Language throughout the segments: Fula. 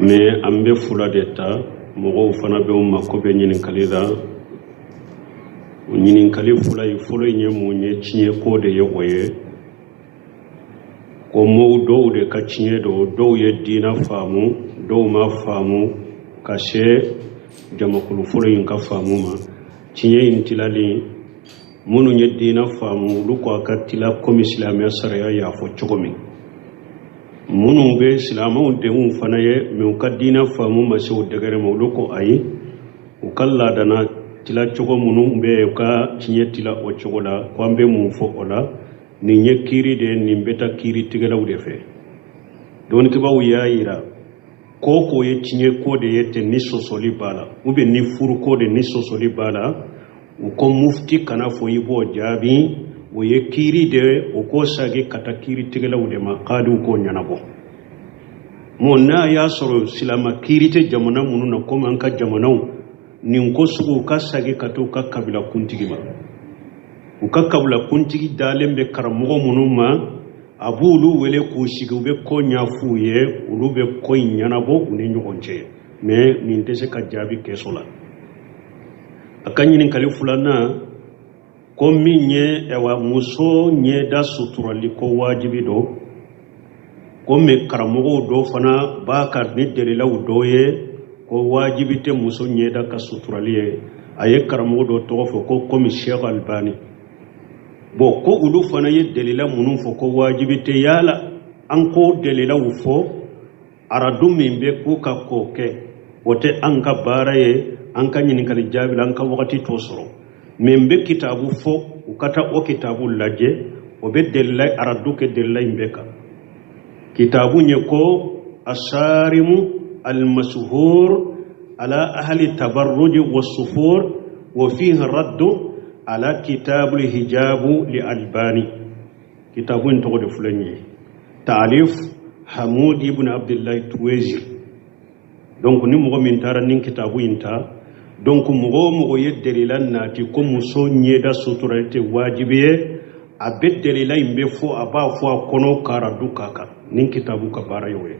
mais an bɛ fula de ta mɔgɔw fana bɛ u mako bɛ ɲininkali la ɲininkali fula ye fɔlɔ in ye mun ye tiɲɛ ko de ye o ye ko mɔgɔw dɔw de ka tiɲɛ don dɔw ye diina faamu dɔw ma faamu ka se jamakulu fɔlɔ in ka faamu ma tiɲɛ in tilali minnu ye diina faamu olu ko a ka tila komi silamɛya sariya y'a fɔ cogo min minnu bɛ silamɛw denw fana ye mais u ka diina faamu ma se o dɛgɛrɛ ma olu ko ayi u ka laadana tila cogo minnu bɛ u ka tiɲɛ tila o cogo la ko an bɛ mun fɔ o la nin ye kiiri de nin bɛ taa kiiri tigɛlaw de fɛ dɔnnikɛbaw y'a yira ko ye tiɲɛ ko de ye ten ni sɔsɔli b'a la ou bien ni furu ko de ni sɔsɔli b'a la u ko mufti kana fɔ i b'o jaabi o ye kiiri de o ko sagi ka taa kiiri tigɛlaw de ma kaadiw k'o ɲɛnabɔ mun n'a y'a sɔrɔ silama kiiri tɛ jamana minnu na komi an ka jamanaw nin ko sugu ka sagi ka to ka kabila kuntigi ma u ka kabila kuntigi dalen bɛ karamɔgɔ minnu ma a b'olu wele k'u sigi u bɛ ko ɲɛf'u ye olu bɛ ko in ɲɛnabɔ u ni ɲɔgɔn cɛ mais nin tɛ se ka jaabi kɛso la a ka ɲininkali filanan ko min ye muso ɲɛda suturali ko wajibi don ko mais karamɔgɔw dɔ fana b'a ka ni delilaw dɔ ye ko wajibi tɛ muso ɲɛda ka suturali ye a ye karamɔgɔ dɔ tɔgɔ fɔ ko komi Sheikh Albani bon ko olu fana ye delila minnu fɔ ko wajibi tɛ yala an ko delilaw fɔ aradu min bɛ k'u ka ko kɛ o tɛ an ka baara ye an ka ɲininkali jaabi la an ka wagati t'o sɔrɔ mais n bɛ kitabu fɔ u ka taa o kitabu lajɛ o bɛ delila aradu kɛ delila in bɛɛ kan kitabu ye ko asarimu المشهور على أهل التبرج والسفور وفيه الرد على كتاب الحجاب لألباني كتاب تقول فلاني تعريف حمود بن عبد الله تويزر donc ni mogo min tara nin kitabu inta donc mogo ye delilan nati ko muso ɲɛda suturali wajibi ye a bɛ delila in bɛ fɔ a b'a fɔ a kɔnɔ kara du ka kan nin kitabu ka baara y'o ye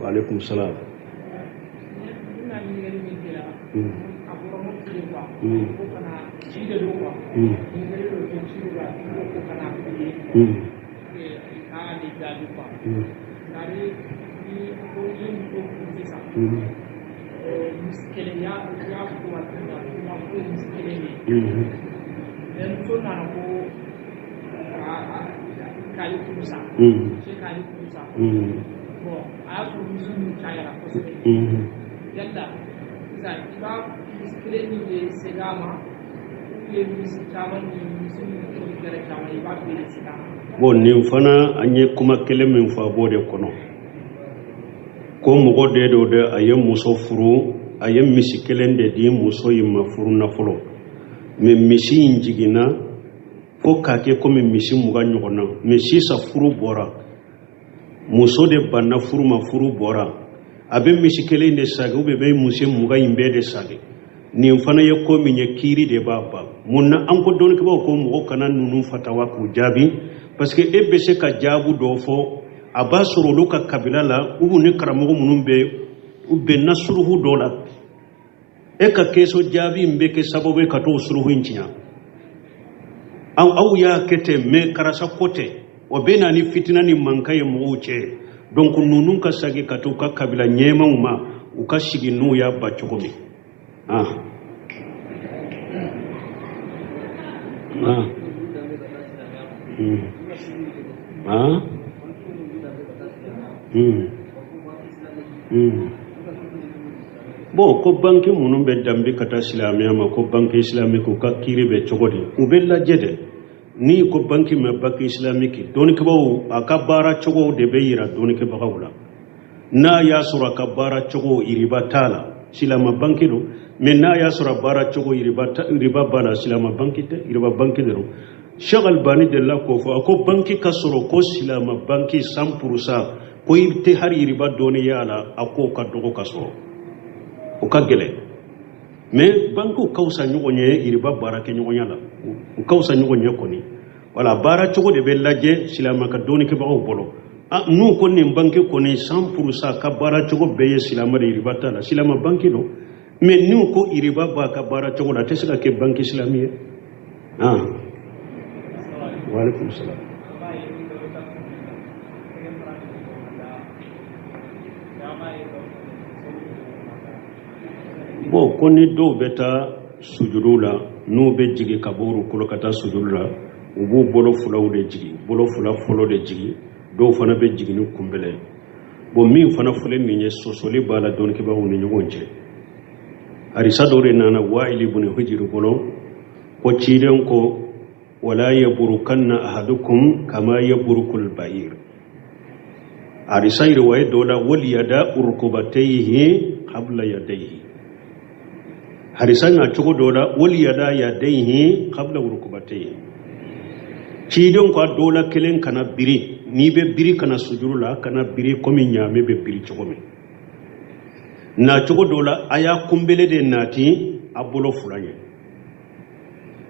وعليكم السلام bon nin fana an ye kuma kelen min fɔ a b'o de kɔnɔ ko mɔgɔ de do de a ye muso furu a ye misi kelen de di muso in ma furu nafolo mais misi in jiginna fo k'a kɛ komi misi 20 ɲɔgɔn na mais sisan furu bɔra muso de banna furu ma furu bɔra a bɛ misi kelen de sagi ou bien bɛ muso 20 in bɛɛ de sagi nin fana ye ko min ye kiiri de b'a ban mun na an ko dɔnnikɛbaw ko mɔgɔ kana ninnu fatawa k'u jaabi parce que e bɛ se ka jaabu dɔ fɔ a b'a sɔrɔ olu ka kabila la ou ni karamɔgɔ minnu bɛ u bɛnna suruhu dɔ la e ka keso jaabi in bɛ kɛ sababu ye ka t'o suruhu in tiɲɛ aw y'a kɛ ten mais karasa ko tɛ o bɛ na ni fitina ni mankan ye mɔgɔw cɛ donc ninnu ka sagi ka t'u ka kabila ɲɛmaw ma u ka sigi n'u y'a ba cogo min bon ko banki minnu bɛ danbe ka taa silamɛya ma ko banki islamique u ka kiiri bɛ cogo di u bɛ lajɛ dɛ ni ko banki ma banki islamique dɔnnikɛbaw a ka baara cogo de bɛ yira dɔnnikɛbagaw la n'a y'a sɔrɔ a ka baara cogo riba t'a la silama banki don mais n'a y'a sɔrɔ a baara cogo riba b'a la silama banki tɛ riba banki de don Sheikh Albani de la ko fɔ a ko banki ka sɔrɔ ko silama banki 100% ko i tɛ hali riba dɔɔni y'a la a ko ka dɔgɔ ka sɔrɔ o ka gɛlɛn mais bankiw ka fisa ɲɔgɔn ye riba baara kɛ ɲɔgɔnya la u ka fisa ɲɔgɔn ye kɔni wala baara cogo de bɛ lajɛ silama ka dɔɔnikɛbagaw bolo nous ko nin banque ko ni 100% ka bara cogo beye silama de riba tala silama banque no mais nous ko riba ba ka bara cogo la tesaka ke banque islamique wa alaikum salam bon koni do beta sujudula no be jigi kaburu kolokata sujudula ubu bolo fulaw de jigi bolo fula folo de jigi do fana be jigi ni kumbele bon min fana fule min ye sosoli bala don ke ba woni nyogonje arisa dore nana wa'ili ibn hujr bolo ko ciiden ko wala yaburukanna ahadukum kama yaburukul ba'ir arisa riwaya dola wal yada urkubatayhi qabla yadayhi harisan a cogo dola wal yada yadayhi qabla urkubatayhi ciiden ko dola kelen kana biri ni be biri kana sujurula kana biri komi nyame be biri cogo me na cogo dola aya kumbele de nati abolo fulanye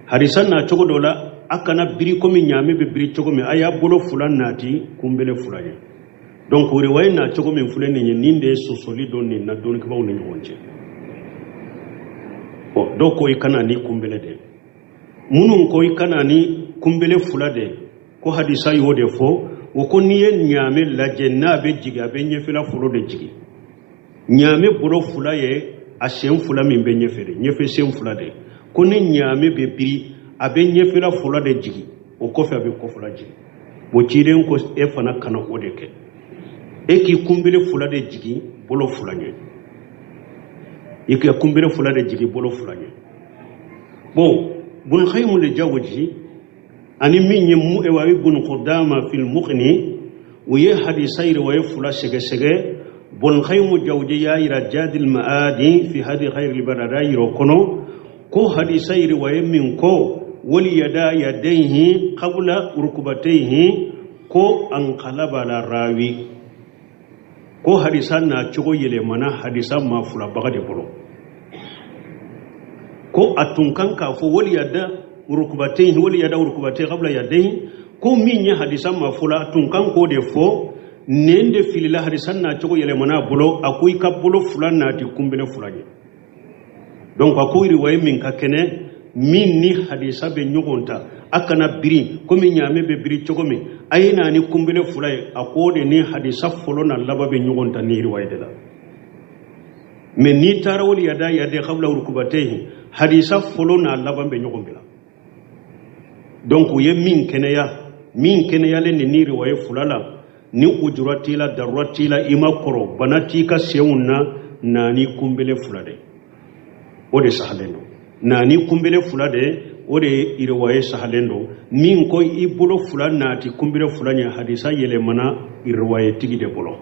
harisan na cogo dola akana biri komi nyame be biri cogo me aya bolo fulan nati kumbele fulanye donc riwaya na cogo me fulane ni ninde sosoli don ni na don ke ba woni wonje o do ko ikana ni kumbele de munun ko ikana ni kumbele fulade ko hadisa yode fo o ko niye nyame laje na be jiga be nyefela fulo de jigi nyame bolo fula ye a sen fula min be nyefere nyefe sen fula de ko ni nyame be biri a be nyefela fula de jigi o ko fe be ko fula jigi bo ciiden ko e fana kana o de ke e ki kumbele fula de jigi bolo fula nye e ki kumbele fula de jigi bolo fula nye bon bun khaymu le jawji ani min yemu e wawi bun qudama fil muqni wa ya hadisayr wa yafula sege sege bun khaymu jawji ya ira jadil maadi fi hadi khayr al baradai rokono ko hadisayr wa min ko wali yada yadayhi qabla urkubatayhi ko an qalaba la rawi ko hadisan na cogo yele mana hadisan ma fula baga de bolo ko atunkan ka fo wali yada urkubatayhi qabla yadayhi ko min ya hadisan ma fula atunkan ko de fo nende filila hadisan na cogo yele mana bolo akoy ka bolo fula na ti kumbele fulanye donc akoy riwaye min ka kene min ni hadisa be nyogonta akana biri komi nyame be biri cogo mi ayina ni kumbele fulay akode ni hadisa folo na laba be nyogonta ni riwaye de la mais ni tarawul yada yade qabla urkubatayhi hadisa folo na laba be nyogombila donc ye min kene le ni riwaye fulala ni ujratila darratila ima koro banatika seunna nani kumbele fulade o de sahaleno nani kumbele fulade o de riwaye sahalendo min ko ibolo fulan nati kumbele fulanya hadisa yele mana riwaye tigi de bolo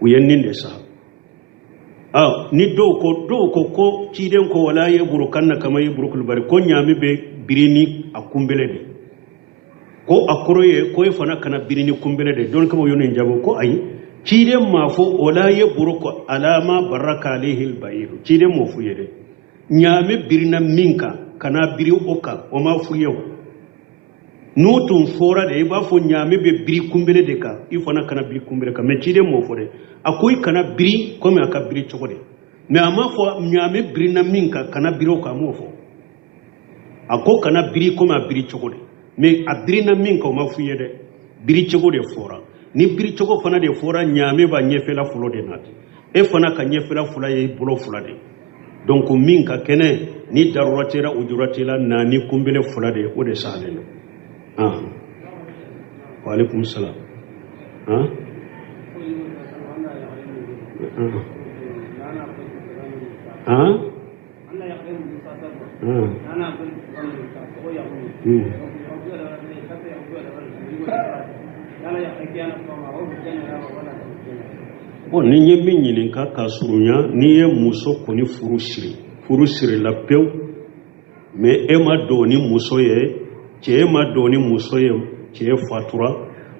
uyennin de sa ni do ko ciden ko wala ye burukanna kama ye burukul bari ko nyami be birini akumbele de ko akoroye ko fana kana birini kumbele de don kama yonen jabo ko ay ciden ma fo wala ye buruko alama baraka alayhi albayr ciden mo fu yede nyame birina minka kana biri oka o ma fu yew nutun fora de ba fo nyame be biri kumbele de ka ifana kana biri kumbele ka me ciden mo fo de akoy kana biri comme aka biri chokode mais ama fo nyame birina minka kana biri oka mo fo ako kana biri comme a biri chokode mais a birina minka o ma fu yede biri chokode fora ni biri choko fana de fora nyame ba nyefela fulo de nati e fana ka nyefela fula ye bolo fula de donc minka kene ni daruratira ujuratila na ni kumbele fula de o de saleno wa alaikum salam bon ni nye min ɲinin ka surunya ni ye muso koni furu siri la pew mais e ma don ni muso ye cɛ ma don ni muso ye cɛ fatura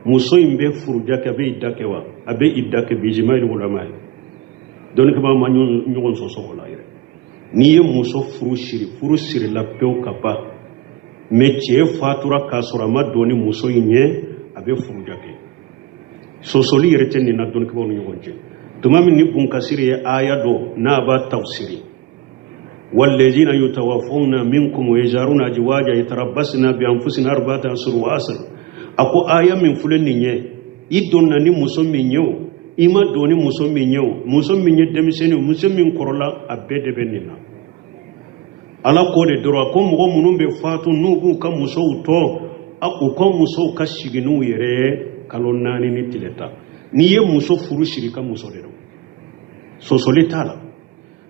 muso in bɛ furu jake a bɛ i dake wa a bɛ i dake bijima ye ulama ye dɔnni kaba ma ɲɔgɔn sɔsɔ o la yɛrɛ ni ye muso furu siri la pew ka ban mais cɛ fatura k'a sɔrɔ a ma don ni muso in ye a bɛ furu jake sosoli yere ten ni na don kibaw ni ɲɔgɔn tuma min ni bunkasiri ye aya do n'a b'a tafsiri والذين يتوفون منكم ويجارون أزواجا يتربصن بأنفسهن أربعة أشهر وعشرا ako aya min fulen ni ɲɛ I donna ni muso min ye o I ma doni muso min ye o muso min ye denmisɛnnin o muso min kɔrɔla a bɛɛ de bɛ nin na ala ko de dɔrɔn ko mɔgɔ minnu bɛ faatu n'u b'u ka musow tɔ u ka musow ka sigi n'u yɛrɛ ye kalo 4 ni tile 10 n'i ye muso furu siri ka muso de don sɔsɔli t'a la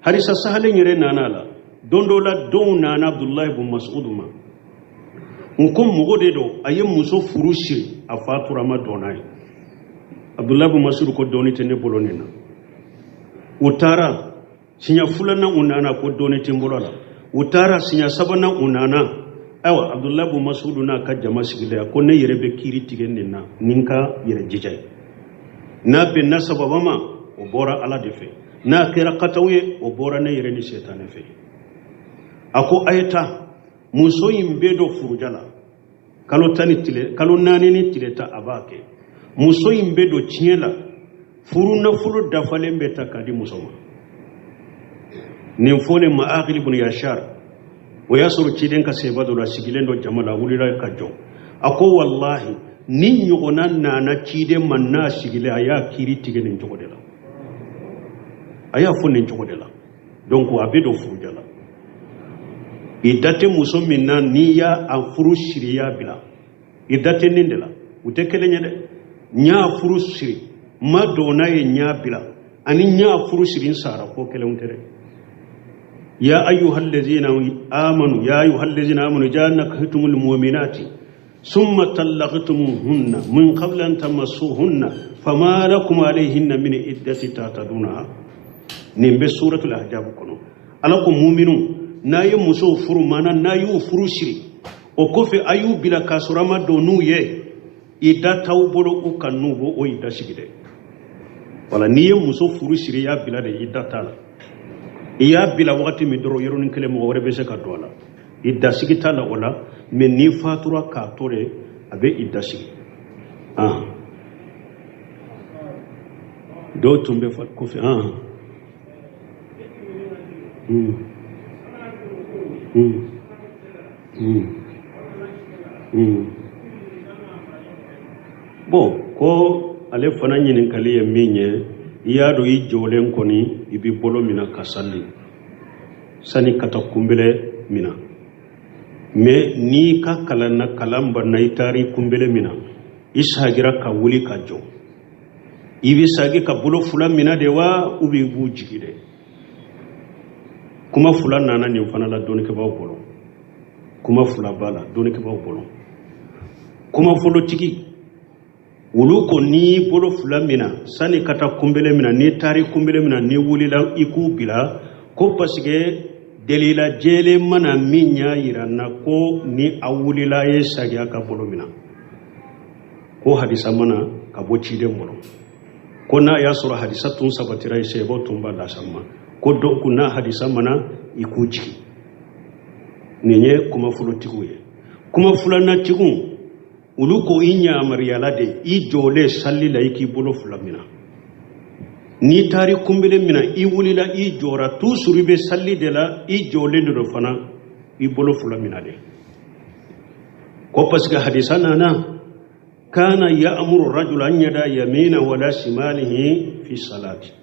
harisa sahalen yɛrɛ nana la don dɔ la denw nana Abdullahi ibn Mas'ud ma ko mɔgɔ de don a ye muso furu siri a fatura ma dɔn n'a ye Abdullahi ibn Mas'ud ko dɔɔni tɛ ne bolo nin na u taara siɲɛ filanan u nana ko dɔɔni tɛ n bolo la u taara siɲɛ sabanan u nana ayiwa Abdullahi ibn Mas'ud n'a ka jama sigilen ko ne yɛrɛ bɛ kiiri tigɛ nin na ni n ka yɛrɛ jija ye n'a bɛnna sababa ma o bɔra ala de fɛ n'a kɛra kataw ye o bɔra ne yɛrɛ ni setanɛ fɛ a ko a ye taa muso in bɛ don furuja la kalo 4 ni tile 10 a b'a kɛ muso in bɛ don tiɲɛ la furu nafolo dafalen bɛ ta k'a di muso ma nin fɔlen Ma'aqil ibn Yashar o y'a sɔrɔ ciden ka seba dɔ la sigilen dɔ jama la wulila ka jɔ a ko wallahi ni ɲɔgɔnna nana ciden ma n'a sigilen a y'a kiiri tigɛ nin cogo de la a y'a fɔ nin cogo de la donc a bɛ don furuja la I date muso min na n'i y'a furu siri y'a bila I date nin de la u tɛ kelen ye dɛ n y'a furu siri ma dɔn n'a ye n y'a bila ani n y'a furu siri n sara ko kelenw tɛ dɛ ya ayyuhallazina amanu idza nakahtumul mu'minati summa talaqtumuhunna min qabli an tamassuhunna fama lakum alayhinna min iddati ta'tadunaha nin bɛ suratul ahzab kono ala ko mu'minun n'a ye muso furu mana n'a y'u furu siri o kɔfɛ a y'u bila k'a sɔrɔ a ma don n'u ye I da t'aw bolo u kan n'u b'o I da sigi dɛ wala n'i ye muso furu siri I y'a bila de I da t'a la I y'a bila wagati min dɔrɔn yɔrɔnin kelen mɔgɔ wɛrɛ bɛ se ka don a la I da sigi t'a la o la mais n'i fatura k'a to de a bɛ I da sigi dɔw tun bɛ kɔfɛ bon ko ale fana ɲininkali ye min ye I y'a dɔn I jɔlen kɔni I b'i bolo minɛ ka sali sani ka taa kunbele minɛ mais n'i ka kalan banna I taara I kunbele minɛ I sagira ka wuli ka jɔ I bɛ sagi ka bolo fila minɛ de wa ou bien I b'u jigi de kuma fila nana nin fana la dɔnnikɛbaaw bolo kuma fila b'a la dɔnnikɛbaaw bolo kuma folotigi olu ko n'i bolo fila minɛ sani ka taa kunbele minɛ n'i taara kunbele minɛ n'i wulila I k'u bila ko parce que delila jɛlen mana min y'a yira n na ko ni a wulila a ye sagiya ka bolo minɛ ko hadisa mana ka bɔ ciden bolo ko n'a y'a sɔrɔ hadisa tun sabatira I sɛbɛw tun b'a las'an ma ko donc n'a hadisa mana I k'u jigi nin ye kuma fɔlɔtigiw ye kuma filanantigiw olu ko I ɲamariyala de I jɔlen sali la I k'i bolo fila minɛ n'i taara kunbele minɛ I wulila I jɔra toujours I bɛ sali de la I jɔlen de don fana I bolo fila minɛ de ko parce que hadisa nana kana ya'muru rajula an yada yamina wala shimalihi fi salati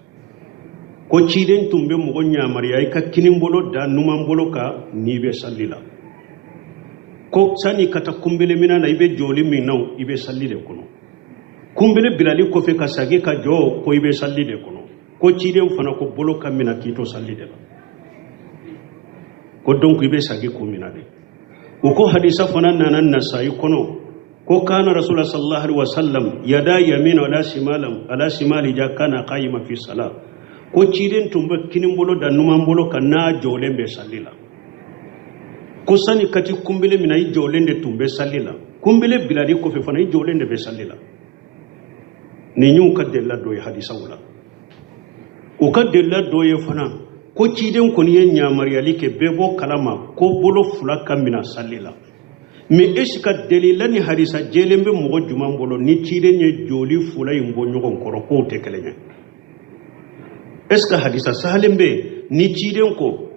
ko ciden tun bɛ mɔgɔ ɲamariya I ka kinin bolo da numan bolo kan n'i bɛ sali la ko sani ka taa kunbele minɛ na I bɛ jɔli min na I bɛ sali de kɔnɔ kunbele bilali kɔfɛ ka sagi ka jɔ ko I bɛ sali de kɔnɔ ko ciden fana ko bolo ka minɛ k'i to sali de la ko donc I bɛ sagi ko minɛ de o ko hadisa fana nana Nasa'i kɔnɔ ko kana rasulullah sallallahu alaihi wasallam yada yamina ala shimali ja kana qaima fi salat ko ciden tun bɛ kinin bolo da numan bolo kan n'a jɔlen bɛ sali la ko sani kati kunbele mina I jɔlen de tun bɛ sali la kunbele bilali kɔfɛ fana I jɔlen de bɛ sali la nin y'u ka delila dɔ ye hadisaw la u ka delila dɔ ye fana ko ciden kɔni ye ɲamariyali kɛ bɛɛ bɔ kalama ko bolo fila ka minɛ sali la mais est-ce que delila ni hadisa jelembe mogo juman bolo ni cide nye joli fula yimbo nyogon koro ko te kelenya est-ce que hadisa sahalembe ni cide ko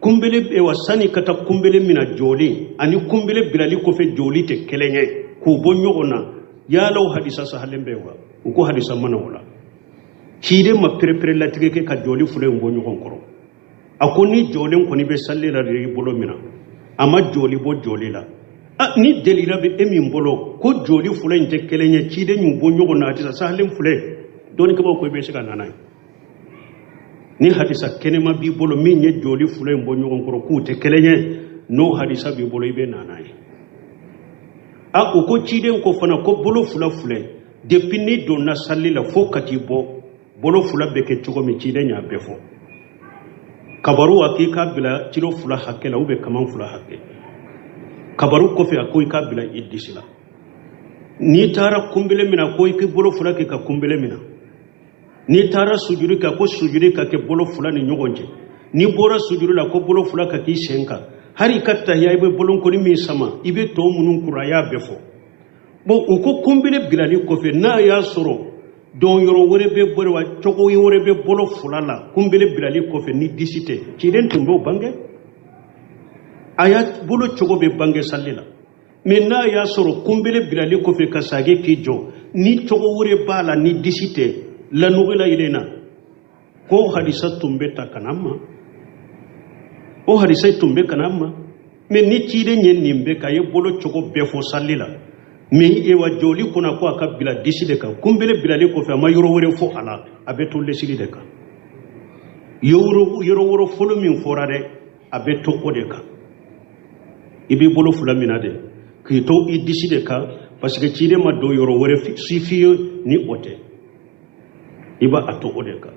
kumbele be wasani kata kumbele mina joli ani kumbele bilali ko fe joli te kelenya ko bo nyogona ya law hadisa sahalembe wa ko hadisa mana wala cide ma prepare la tige ka joli fula yimbo nyogon koro akoni joli ko ni be sallela re bolo mina ama joli bo joli la ni delila be emi mbolo ko joli fula inte kelenya cide nyu bo nyogo na atisa sahalem fule doni ko ko be shiga nanai ni hadisa kenema bi bolo min nye joli fula mbo nyogo ko ku te kelenye no hadisa bi bolo ibe nanai ko cide ko fana ko bolo fula fule depuis ni donna salila fo katibo bolo fula be ke chugo mi cide nya be fo kabaru akika bila ciro fula hakela ube kaman fula hakela kabaru kofi akoy ka bila iddisila ni tara kumbele mina koy ke bolo fula ke ka kumbele mina ni tara sujuri ka ko sujuri ka ke bolo fula ni nyogonje ni bora sujuri la ko bolo fula ka ki senka hari katta ya ibe bolon ko ni mi sama ibe to munun kuraya befo bo ko kumbele bila ni kofi na ya soro don yoro wore be bore wa choko yore be bolo fula la kumbele bila ni kofi ni disite ci den tumbo bange ayat bolo chogo be bange sallila menna ya soro kumbele bilali ko fe kasage kijo ni chogo wure bala ni disite la nugila ilena ko hadisa tumbe takanama o hadisa tumbe kanama men ni tide nyen nimbe kaye bolo chogo be fo sallila me e wa joli kuna ko aka bila diside ka kumbele bilali ko fe ma yoro wure fo ala abeto lesili de ka yoro woro folo min forade abeto odeka ibi bolo fula minade ki to i décider ka parce que ci de ma do yoro wore sifi ni ote iba ato odeka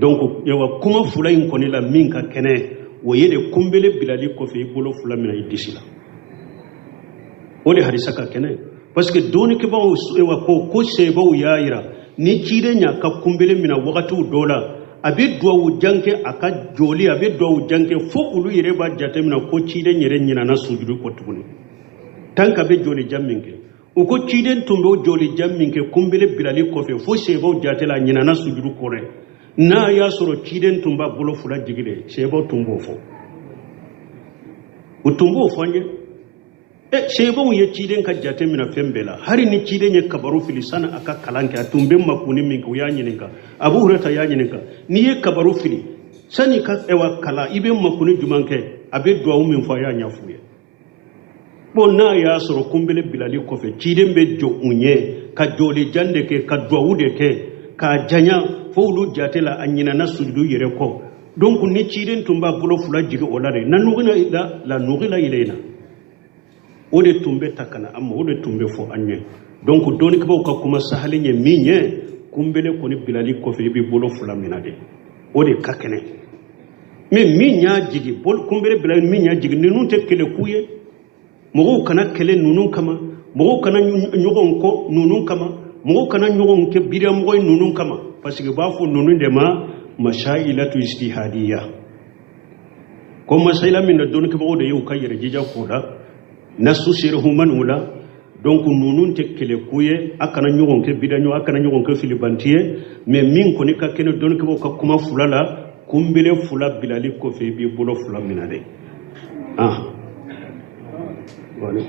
donc yawa kuma fula in koni la minka kene wo yede kumbele bilali ko fe bolo fula mina i disila ode hadisa ka kene parce que doni ke ba wa ko sebo yaira ni ci de nya ka kumbele mina wakati dola abe duwawu janke aka joli abe duwawu janke fo ulu yere ba jatemina ko cide nyere nyina na sujudu ko tuguni tanka be joli jamminke o ko cide tumbe joli jamminke kumbele bilali ko fe fo sebo jatela nyina na sujudu kore na ya soro cide tumba bolo fula jigile sebo tumbo fo o tumbo fo anye sebo ye cide ka jatemina fembela hari ni cide nye kabaru filisana aka kalanke atumbe makuni minka ya nyininka abu hurata ya nyininka ni ye kabaru fili sani ka ewa kala ibe makuni jumanke abe duwa min fa ya nyafuye bon na ya soro kumbele bilali kofe cide mbe jo unye ka joli jande ke ka duwa ude ke ka janya fowlu jatela anyina na sujudu yere ko donc ni cide tumba bulo fula jigi olare na nugina ila la nugila ilena ode tumbe takana amma ode tumbe fo anye donc doni ko ka kuma sahalinye minye kumbele ko ni bilali ko fe bi bolo fula minade ode kakene me minya jigi bol kumbele bilali minya jigi nunu te kele kuye mo kana kele nunu kama mo kana nyogon ko nunu kama mo kana nyogon ke bira mo nunu kama parce que ba fo nunu de ma mashailatu ijtihadiyya ko masaila min doni ko de yu kayere jija ko da nasu sirhuman ula donc nunun te kele kuye akana nyogon ke bidanyo akana nyogon ke filibantiye mais min ko ni ka kene don ke ko kuma fulala kumbele fula bilali ko fe bi bolo fula minade wala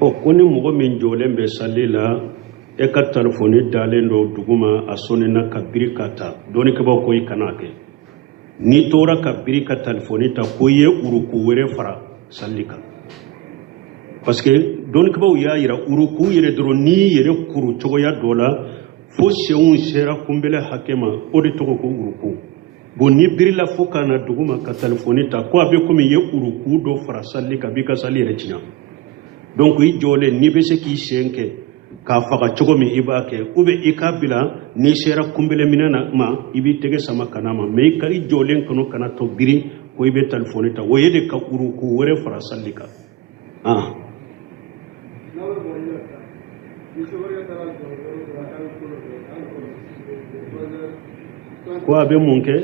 o koni mogo min jolembe salila e ka telefoni dalen do duguma asonina kabiri kata doni ke ba ko ikanake ni tora kabiri ka telefoni ta ko ye uruku were fara sallika parce que don ke ba ya yira uruku yere dro ni yere kuru chogo ya dola fo seun sera kumbele hakema o de togo ko uruku bon ni birila fo kana duguma ka telefoni ta ko abe ko mi ye uruku do fara sallika bi ka sali yere tinya donc i jole ni be se ki senke ka faga chogo mi ibake ube ikabila ni sera kumbele minana ma ibi tege sama kanama me ka i jole kono kana to biri ko ibe telefoni ta woyede ka uruku wore fara sallika ko abe munke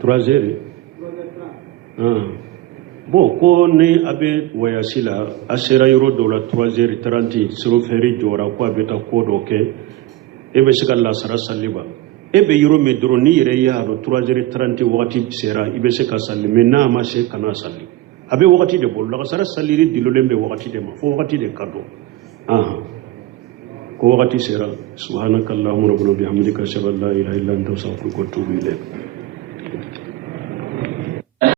3 heures. Bon, ko ne abe wayasi la asera yoro do la 3h30 siro feri jora ko abeta ko do ke ebe sika la sara saliba ebe yoro me dro ni yere ya do 3h30 wakati sera ibe sika salli mena ma se kana salli abe wakati de bol la sara saliri dilolembe wakati de ma fo wakati de kado ko wakati sera subhanakallahumma rabbana bihamdika ashhadu an la ilaha illa anta astaghfiruka wa atubu ilayk.